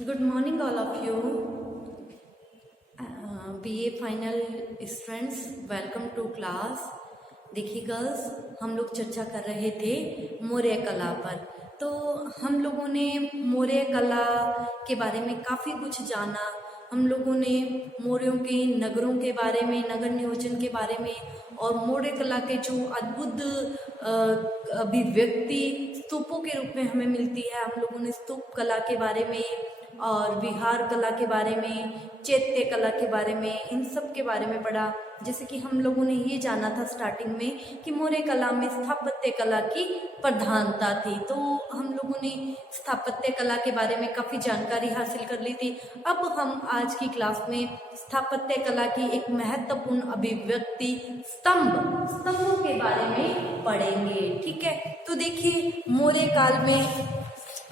Good morning, all of you. BA final students, welcome to class. देखिए girls, हम लोग चर्चा कर रहे थे मौर्य कला पर। तो हम लोगों ने मौर्य कला के बारे में काफ़ी कुछ जाना। हम लोगों ने मौर्यों के नगरों के बारे में, नगर नियोजन के बारे में और मौर्य कला के जो अद्भुत अभिव्यक्ति स्तूपों के रूप में हमें मिलती है, हम लोगों ने स्तूप कला के बारे में और विहार कला के बारे में, चैत्य कला के बारे में, इन सब के बारे में पढ़ा। जैसे कि हम लोगों ने ये जाना था स्टार्टिंग में कि मौर्य कला में स्थापत्य कला की प्रधानता थी। तो हम लोगों ने स्थापत्य कला के बारे में काफ़ी जानकारी हासिल कर ली थी। अब हम आज की क्लास में स्थापत्य कला की एक महत्वपूर्ण अभिव्यक्ति स्तंभों के बारे में पढ़ेंगे। ठीक है, तो देखिए मौर्य काल में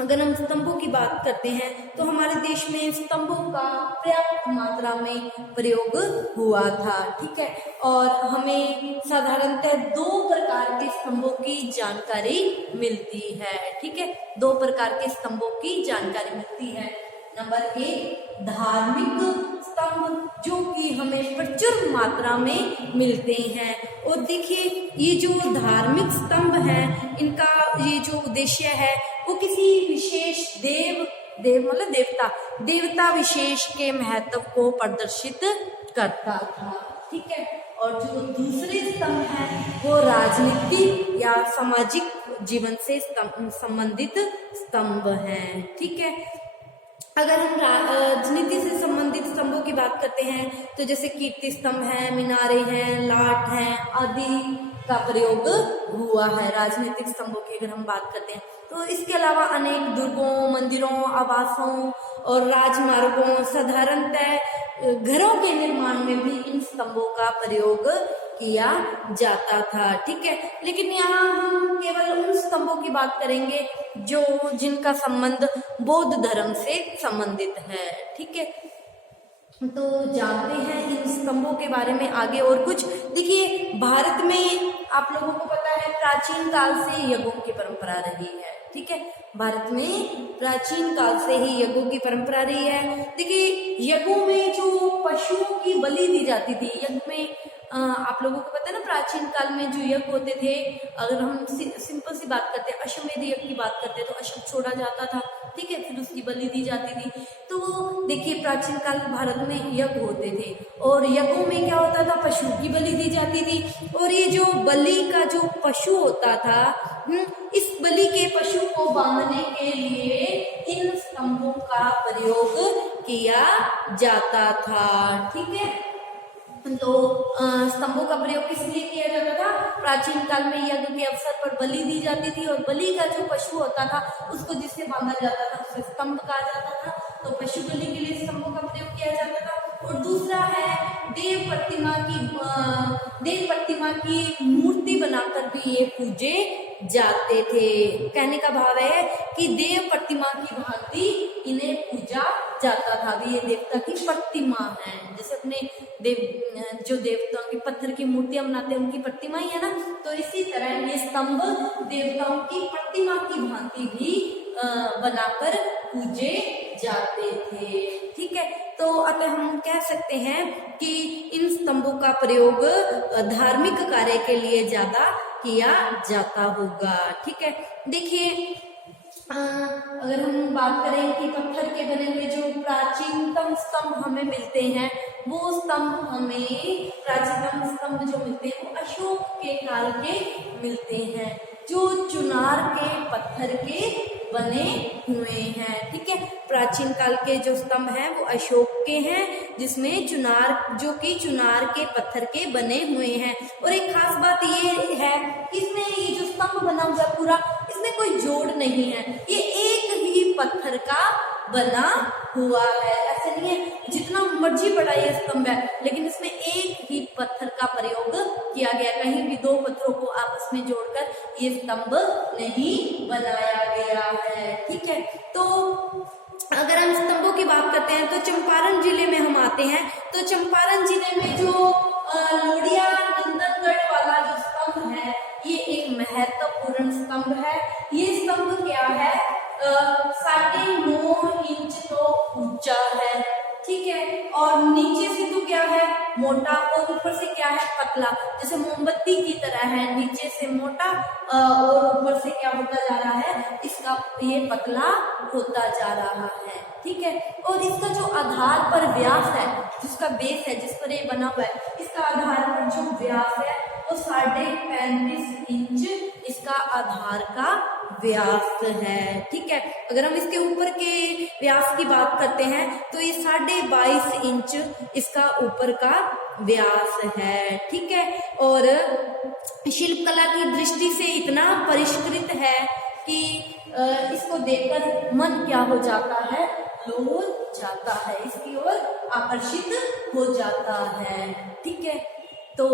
अगर हम स्तंभों की बात करते हैं तो हमारे देश में स्तंभों का पर्याप्त मात्रा में प्रयोग हुआ था। ठीक है, और हमें साधारणतः दो प्रकार के स्तंभों की जानकारी मिलती है। ठीक है, दो प्रकार के स्तंभों की जानकारी मिलती है। नंबर एक, धार्मिक स्तंभ, जो कि हमें प्रचुर मात्रा में मिलते हैं। और देखिए ये जो धार्मिक स्तंभ हैं, इनका ये जो उद्देश्य है वो किसी विशेष मतलब देवता विशेष के महत्व को प्रदर्शित करता था। ठीक है, और जो दूसरे स्तंभ हैं वो राजनीति या सामाजिक जीवन से संबंधित स्तंभ हैं। ठीक है, अगर हम राजनीति से संबंधित स्तंभों की बात करते हैं तो जैसे कीर्ति स्तंभ है, मीनारे हैं, लाट हैं आदि का प्रयोग हुआ है राजनीतिक स्तंभों की अगर हम बात करते हैं। तो इसके अलावा अनेक दुर्गों, मंदिरों, आवासों और राजमार्गों, साधारणतः घरों के निर्माण में भी इन स्तंभों का प्रयोग किया जाता था। ठीक है, लेकिन यहाँ हम केवल उन स्तंभों की बात करेंगे जिनका संबंध बौद्ध धर्म से संबंधित है। ठीक है, तो जानते हैं इन स्तंभों के बारे में आगे और कुछ। देखिए भारत में आप लोगों को पता है प्राचीन काल से यज्ञों की परंपरा रही है। ठीक है, भारत में प्राचीन काल से ही यज्ञों की परंपरा रही है। देखिए यज्ञों में जो पशुओं की बलि दी जाती थी, यज्ञ में आप लोगों को पता है ना, प्राचीन काल में जो यज्ञ होते थे, अगर हम सिंपल सी बात करते हैं, अश्वमेध यज्ञ की बात करते हैं तो अश्व छोड़ा जाता था। ठीक है, फिर उसकी बलि दी जाती थी। तो देखिए प्राचीन काल भारत में यज्ञ होते थे और यज्ञों में क्या होता था, पशु की बलि दी जाती थी। और ये जो बलि का जो पशु होता था, इस बलि के पशु को बांधने के लिए इन स्तंभों का प्रयोग किया जाता था। ठीक है, तो स्तंभों का प्रयोग किस लिए किया जाता था? प्राचीन काल में यज्ञ के अवसर पर बलि दी जाती थी और बलि का जो पशु होता था उसको जिससे बांधा जाता था उसे स्तंभ कहा जाता था। तो पशु बलि के लिए स्तंभों का प्रयोग किया जाता था। और दूसरा है देव प्रतिमा की मूर्ति बनाकर भी ये पूजे जाते थे। कहने का भाव है कि देव प्रतिमा की भांति इन्हें पूजा जाता था। भी ये देवता की प्रतिमा है, जैसे अपने जो देवताओं की पत्थर की मूर्तियां बनाते हैं उनकी प्रतिमा ही है ना, तो इसी तरह ये स्तंभ देवताओं की प्रतिमा की भांति भी बनाकर पूजे जाते थे। ठीक है, तो अतः हम कह सकते हैं कि इन स्तंभों का प्रयोग धार्मिक कार्य के लिए ज्यादा किया जाता होगा। ठीक है, देखिए अगर हम बात करें कि पत्थर के बने हुए जो प्राचीनतम स्तंभ हमें मिलते हैं, वो स्तंभ हमें प्राचीनतम स्तंभ जो मिलते हैं वो अशोक के काल के मिलते हैं, जो चुनार के पत्थर के बने हुए हैं। ठीक है, प्राचीन काल के जो स्तंभ हैं वो अशोक के हैं, जिसमें चुनार के पत्थर के बने हुए हैं। और एक खास बात ये है, इसमें ये जो स्तंभ बना हुआ पूरा, इसमें कोई जोड़ नहीं है, ये एक ही पत्थर का बना हुआ है। ऐसा नहीं है जितना मर्जी बड़ा ये स्तंभ है, लेकिन इसमें एक ही पत्थर का प्रयोग किया गया, कहीं भी दो पत्थरों को आपस में जोड़कर ये स्तंभ नहीं बनाया गया है। ठीक है, तो अगर हम स्तंभों की बात करते हैं तो चंपारण जिले में हम आते हैं। तो चंपारण जिले में जो लोडिया नंदनगढ़ वाला जो स्तंभ है, ये एक महत्वपूर्ण स्तंभ है। ये स्तंभ क्या है, 9.5 इंच तो ठीक है। और नीचे से तो क्या है, मोटा, और ऊपर से क्या है, पतला, जैसे मोमबत्ती की तरह है, नीचे से मोटा और ऊपर से क्या होता जा रहा है, इसका ये पतला होता जा रहा है, ठीक है। और इसका जो आधार पर व्यास है, जिसका बेस है, जिस पर ये बना हुआ है, इसका आधार पर जो व्यास है वो 35.5 इंच इसका आधार का व्यास है, ठीक है। अगर हम इसके ऊपर के व्यास की बात करते हैं तो ये 22.5 इंच इसका ऊपर का व्यास है, ठीक है। और शिल्पकला की दृष्टि से इतना परिष्कृत है कि इसको देखकर मन क्या हो जाता है, हो जाता है, इसकी ओर आकर्षित हो जाता है, ठीक है। तो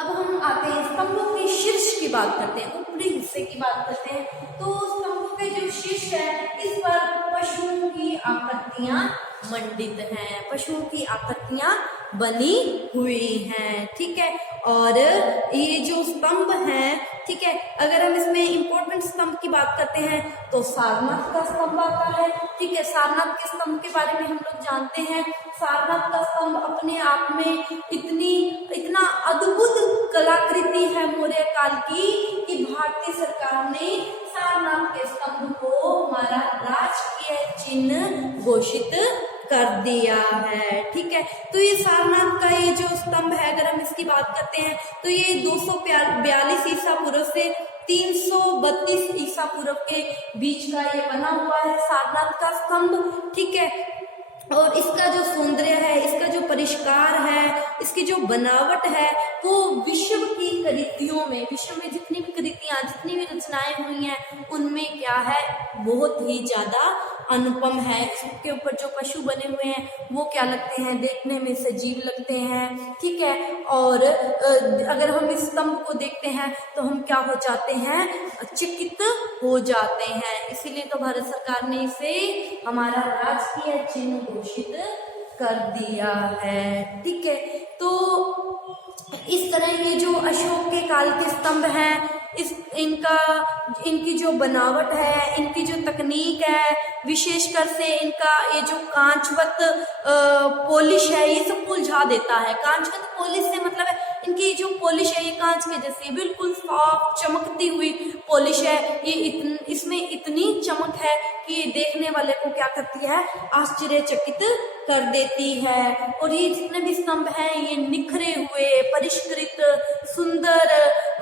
अब हम आते हैं स्तंभों के शीर्ष की बात करते हैं, ऊपरी हिस्से की बात करते हैं। तो स्तंभों के जो शीर्ष है, इस पर पशुओं की आकृतियां मंडित हैं, पशुओं की आकृतियां बनी हुई हैं, ठीक है। और ये जो स्तंभ हैं, ठीक है, अगर हम इसमें इंपॉर्टेंट स्तंभ की बात करते हैं तो सारनाथ का स्तंभ आता है, ठीक है। सारनाथ के स्तंभ के बारे में हम लोग जानते हैं, सारनाथ का स्तंभ अपने आप में इतना अद्भुत कलाकृति है मौर्य काल की कि भारतीय सरकार ने सारनाथ के स्तंभ को हमारा राजकीय चिन्ह घोषित कर दिया है, ठीक है। तो ये सारनाथ का ये जो स्तंभ है, अगर हम इसकी बात करते हैं तो ये 242 ईसा पूर्व से 332 ईसा पूर्व के बीच का ये बना हुआ है सारनाथ का स्तंभ, ठीक है। और इसका जो सौंदर्य है, इसका जो परिष्कार है, इसकी जो बनावट है, वो विश्व की कृतियों में, विश्व में जितनी भी कृतियां, जितनी भी रचनाएं हुई हैं, उनमें क्या है, बहुत ही ज्यादा अनुपम है। इसके ऊपर जो पशु बने हुए हैं वो क्या लगते हैं, देखने में सजीव लगते हैं, ठीक है। और अगर हम इस स्तंभ को देखते हैं तो हम क्या हो जाते हैं, चकित हो जाते हैं। इसीलिए तो भारत सरकार ने इसे हमारा राजकीय चिन्ह घोषित कर दिया है, ठीक है। तो इस तरह के जो अशोक के काल के स्तंभ हैं, इनकी जो बनावट है, इनकी जो तकनीक है, विशेषकर से इनका ये जो कांचवत पॉलिश है, ये सब उलझा देता है। कांचवत पॉलिश से मतलब है इनकी जो पॉलिश है, ये कांच के जैसे बिल्कुल साफ चमकती हुई पॉलिश है। ये इसमें इतनी चमक है कि देखने वाले को क्या करती है, आश्चर्यचकित कर देती है। और ये जितने भी स्तंभ हैं, ये निखरे हुए, परिष्कृत, सुंदर,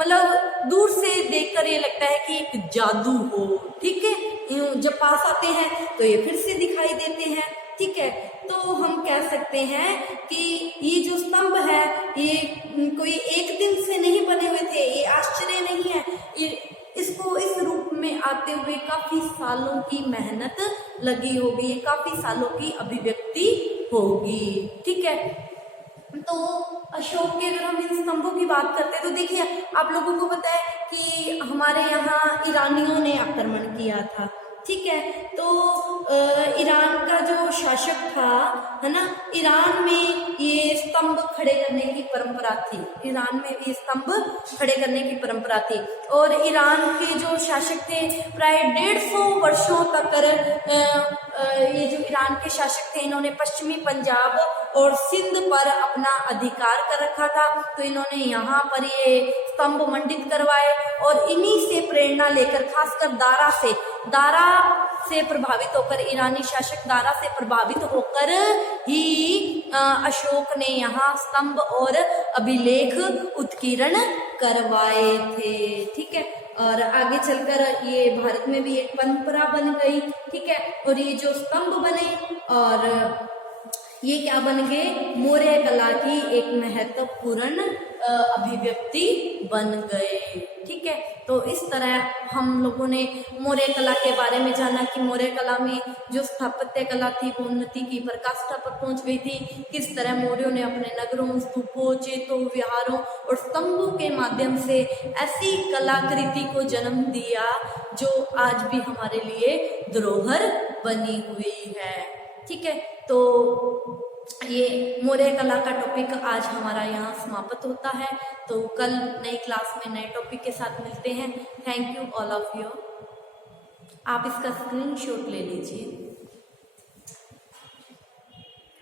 मतलब दूर से देखकर ये लगता है कि एक जादू हो, ठीक है। जब पास आते हैं तो ये फिर से दिखाई देते हैं, ठीक है। तो हम कह सकते हैं कि ये जो स्तंभ है, ये कोई एक दिन से नहीं बने हुए थे, ये आश्चर्य नहीं है, इसको इस रूप में आते हुए काफी सालों की मेहनत लगी होगी, काफी सालों की अभिव्यक्ति होगी, ठीक है। तो अशोक के अगर हम इन स्तंभों की बात करते हैं तो देखिए, आप लोगों को पता है कि हमारे यहाँ ईरानियों ने आक्रमण किया था, ठीक है। तो ईरान का जो शासक था, है ना, ईरान में ये स्तंभ खड़े करने की परंपरा थी, ईरान में ये स्तंभ खड़े करने की परंपरा थी। और ईरान के जो शासक थे, प्राय 150 वर्षों तक ये जो ईरान के शासक थे, इन्होंने पश्चिमी पंजाब और सिंध पर अपना अधिकार कर रखा था। तो इन्होंने यहाँ पर ये स्तंभ मंडित करवाए और इन्हीं से प्रेरणा लेकर, खासकर दारा से प्रभावित होकर, ईरानी शासक दारा से प्रभावित होकर ही अशोक ने यहाँ स्तंभ और अभिलेख उत्कीर्ण करवाए थे, ठीक है। और आगे चलकर ये भारत में भी एक परंपरा बन गई, ठीक है। और ये जो स्तंभ बने और ये क्या बन गए, मौर्य कला की एक महत्वपूर्ण अभिव्यक्ति बन गए, ठीक है। तो इस तरह हम लोगों ने मौर्य कला के बारे में जाना कि मौर्य कला में जो स्थापत्य कला थी वो उन्नति की पराकाष्ठा पर पहुंच गई थी। किस तरह मौर्यों ने अपने नगरों, स्तूपों, चेतों, विहारों और स्तंभों के माध्यम से ऐसी कलाकृति को जन्म दिया जो आज भी हमारे लिए धरोहर बनी हुई है, ठीक है। तो ये मौर्य कला का टॉपिक आज हमारा यहाँ समाप्त होता है। तो कल नई क्लास में नए टॉपिक के साथ मिलते हैं। Thank you all of you. आप इसका स्क्रीनशॉट ले लीजिए।